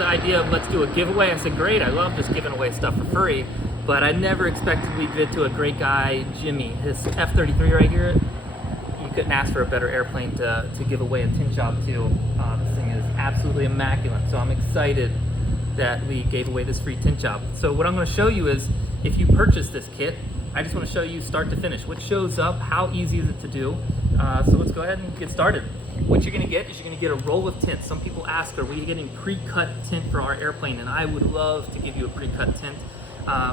the idea of let's do a giveaway. I said, great, I love just giving away stuff for free, but I never expected we'd get to a great guy, Jimmy. His F-33 right here, you couldn't ask for a better airplane to give away a tint job to. This thing is absolutely immaculate, so I'm excited that we gave away this free tint job. So what I'm going to show you is, if you purchase this kit, I just want to show you start to finish, what shows up, how easy is it to do. So let's go ahead and get started. What you're going to get is you're going to get a roll of tint. Some people ask, are we getting pre-cut tint for our airplane? And I would love to give you a pre-cut tint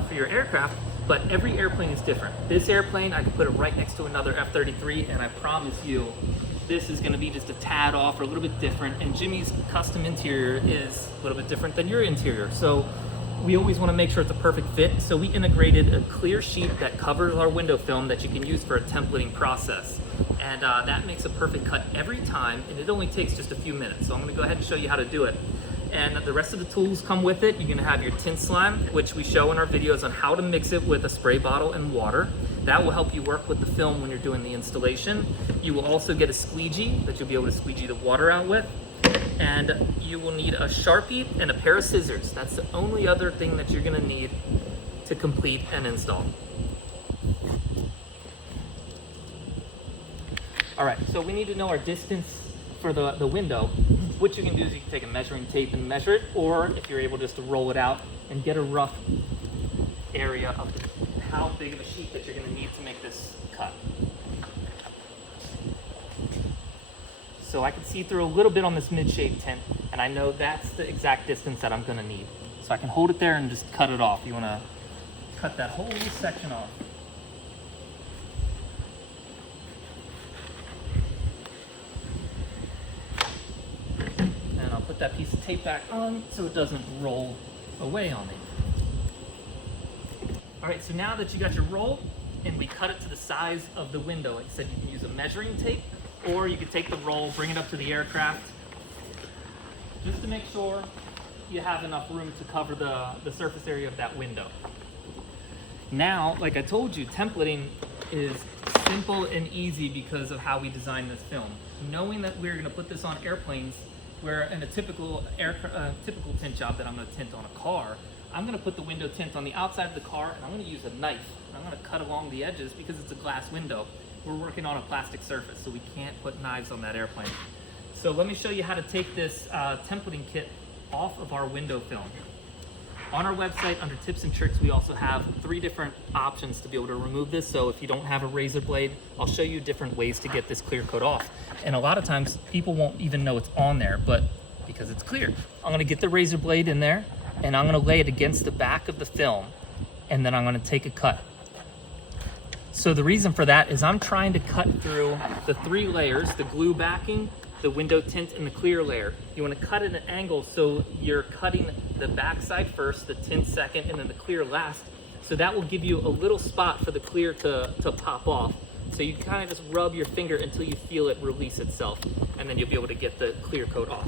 for your aircraft, but every airplane is different. This airplane, I can put it right next to another F-33, and I promise you, this is going to be just a tad off or a little bit different, and Jimmy's custom interior is a little bit different than your interior. So we always want to make sure it's a perfect fit. So we integrated a clear sheet that covers our window film that you can use for a templating process. And that makes a perfect cut every time, and it only takes just a few minutes. So I'm going to go ahead and show you how to do it. And the rest of the tools come with it. You're going to have your tint slime, which we show in our videos on how to mix it with a spray bottle and water. That will help you work with the film when you're doing the installation. You will also get a squeegee that you'll be able to squeegee the water out with. And you will need a Sharpie and a pair of scissors. That's the only other thing that you're going to need to complete an install. All right, so we need to know our distance for the window. What you can do is you can take a measuring tape and measure it, or if you're able just to roll it out and get a rough area of how big of a sheet that you're going to need to make this cut. So I can see through a little bit on this mid-shade tint, and I know that's the exact distance that I'm going to need. So I can hold it there and just cut it off. You want to cut that whole section off. And I'll put that piece of tape back on so it doesn't roll away on me. All right, so now that you got your roll and we cut it to the size of the window, like I said, you can use a measuring tape, or you could take the roll, bring it up to the aircraft, just to make sure you have enough room to cover the surface area of that window. Now, like I told you, templating is simple and easy because of how we designed this film. Knowing that we're gonna put this on airplanes, where in a typical tint job that I'm gonna tint on a car, I'm gonna put the window tint on the outside of the car, and I'm gonna use a knife. I'm gonna cut along the edges because it's a glass window. We're working on a plastic surface, so we can't put knives on that airplane. So let me show you how to take this templating kit off of our window film. On our website, under tips and tricks, we also have 3 different options to be able to remove this. So if you don't have a razor blade, I'll show you different ways to get this clear coat off. And a lot of times people won't even know it's on there, but because it's clear. I'm gonna get the razor blade in there, and I'm gonna lay it against the back of the film, and then I'm gonna take a cut. So the reason for that is I'm trying to cut through the 3 layers, the glue backing, the window tint, and the clear layer. You want to cut at an angle so you're cutting the back side first, the tint second, and then the clear last. So that will give you a little spot for the clear to pop off. So you kind of just rub your finger until you feel it release itself, and then you'll be able to get the clear coat off.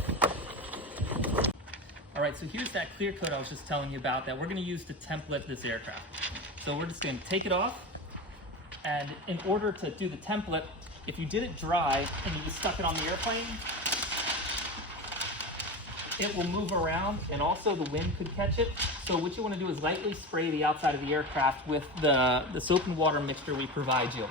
All right, so here's that clear coat I was just telling you about that we're going to use to template this aircraft. So we're just going to take it off. And in order to do the template, if you did it dry and you just stuck it on the airplane, it will move around, and also the wind could catch it. So what you want to do is lightly spray the outside of the aircraft with the soap and water mixture we provide you,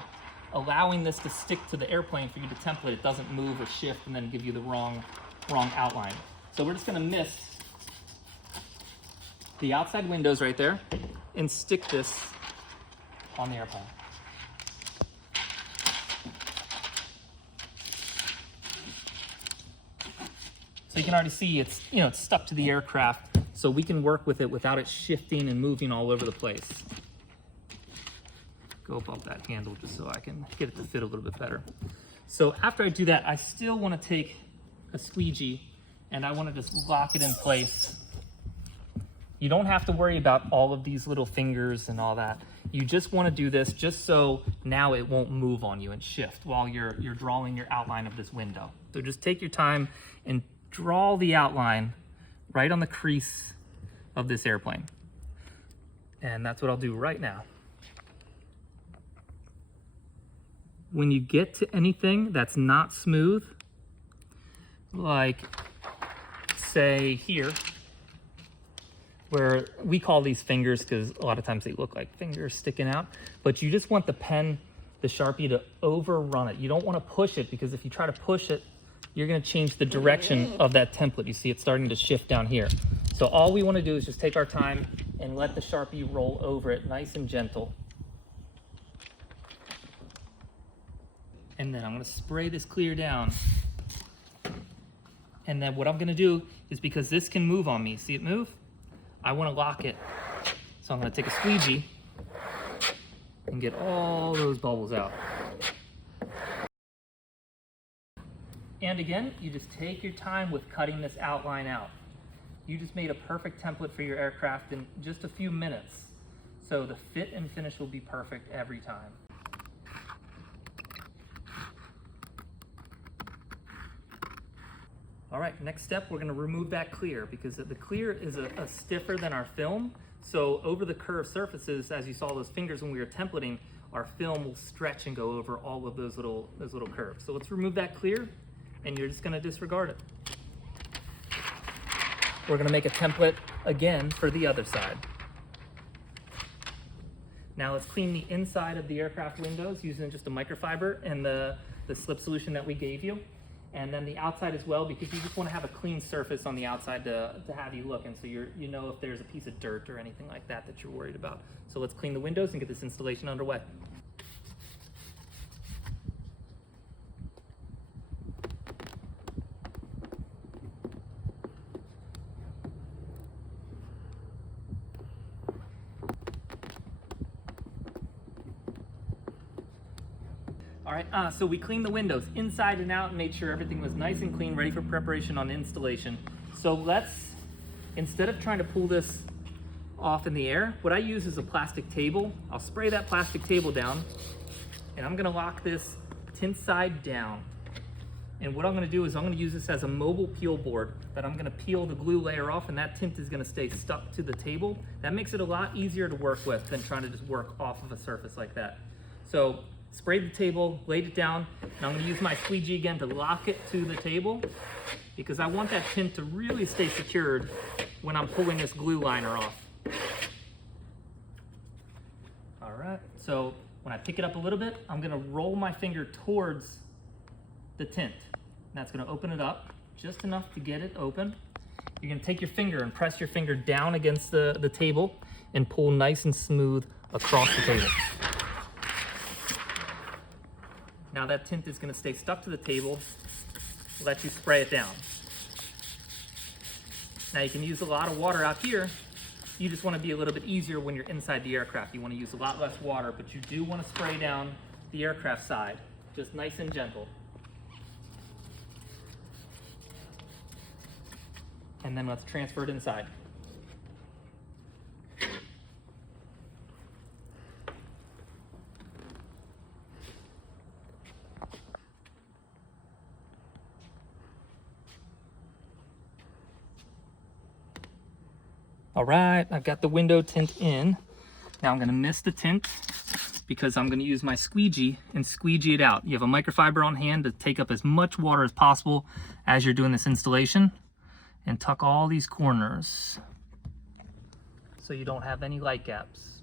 allowing this to stick to the airplane for you to template. It doesn't move or shift and then give you the wrong outline. So we're just going to mist the outside windows right there and stick this on the airplane. So you can already see it's stuck to the aircraft, so we can work with it without it shifting and moving all over the place. Go above that handle just so I can get it to fit a little bit better. So after I do that, I still want to take a squeegee and I want to just lock it in place. You don't have to worry about all of these little fingers and all that. You just want to do this just so now it won't move on you and shift while you're drawing your outline of this window. So just take your time and draw the outline right on the crease of this airplane. And that's what I'll do right now. When you get to anything that's not smooth, like say here, where we call these fingers because a lot of times they look like fingers sticking out, but you just want the pen, the Sharpie, to overrun it. You don't want to push it, because if you try to push it, you're going to change the direction of that template. You see it's starting to shift down here. So all we want to do is just take our time and let the Sharpie roll over it, nice and gentle. And then I'm going to spray this clear down. And then what I'm going to do is, because this can move on me, see it move? I want to lock it. So I'm going to take a squeegee and get all those bubbles out. And again, you just take your time with cutting this outline out. You just made a perfect template for your aircraft in just a few minutes. So the fit and finish will be perfect every time. All right, next step, we're gonna remove that clear, because the clear is a stiffer than our film. So over the curved surfaces, as you saw those fingers when we were templating, our film will stretch and go over all of those little curves. So let's remove that clear, and you're just gonna disregard it. We're gonna make a template again for the other side. Now let's clean the inside of the aircraft windows using just a microfiber and the slip solution that we gave you. And then the outside as well, because you just want to have a clean surface on the outside to have you look, and so you know if there's a piece of dirt or anything like that that you're worried about. So let's clean the windows and get this installation underway. All right, so we cleaned the windows inside and out and made sure everything was nice and clean, ready for preparation on installation. So let's, instead of trying to pull this off in the air, what I use is a plastic table. I'll spray that plastic table down, and I'm gonna lock this tint side down. And what I'm gonna do is I'm gonna use this as a mobile peel board that I'm gonna peel the glue layer off, and that tint is gonna stay stuck to the table. That makes it a lot easier to work with than trying to just work off of a surface like that. So sprayed the table, laid it down, and I'm going to use my squeegee again to lock it to the table, because I want that tint to really stay secured when I'm pulling this glue liner off. All right, so when I pick it up a little bit, I'm going to roll my finger towards the tint. That's going to open it up just enough to get it open. You're going to take your finger and press your finger down against the table and pull nice and smooth across the table. Now that tint is going to stay stuck to the table. Let you spray it down. Now you can use a lot of water out here. You just want to be a little bit easier when you're inside the aircraft. You want to use a lot less water, but you do want to spray down the aircraft side, just nice and gentle. And then let's transfer it inside. All right, I've got the window tint in. Now I'm gonna mist the tint, because I'm gonna use my squeegee and squeegee it out. You have a microfiber on hand to take up as much water as possible as you're doing this installation, and tuck all these corners so you don't have any light gaps.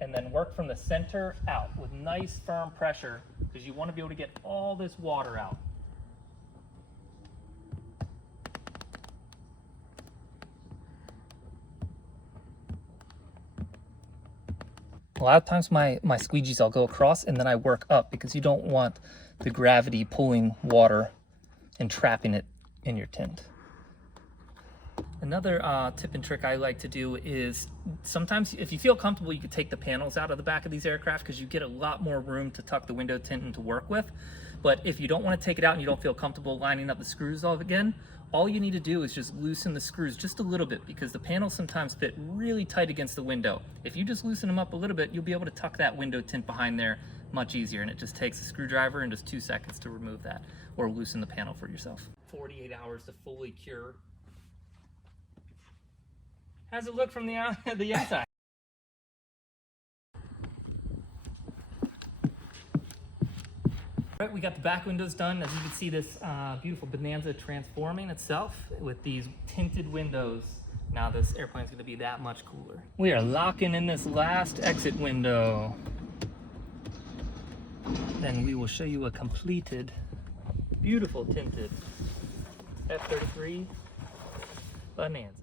And then work from the center out with nice firm pressure, because you want to be able to get all this water out. A lot of times my squeegees, I'll go across and then I work up, because you don't want the gravity pulling water and trapping it in your tint. Another tip and trick I like to do is, sometimes if you feel comfortable, you could take the panels out of the back of these aircraft, because you get a lot more room to tuck the window tint in to work with. But if you don't want to take it out and you don't feel comfortable lining up the screws all again, all you need to do is just loosen the screws just a little bit, because the panels sometimes fit really tight against the window. If you just loosen them up a little bit, you'll be able to tuck that window tint behind there much easier, and it just takes a screwdriver and just 2 seconds to remove that, or loosen the panel for yourself. 48 hours to fully cure. How's it look from the inside? All right, we got the back windows done. As you can see, this beautiful Bonanza transforming itself with these tinted windows. Now this airplane's gonna be that much cooler. We are locking in this last exit window. Then we will show you a completed, beautiful tinted F-33 Bonanza.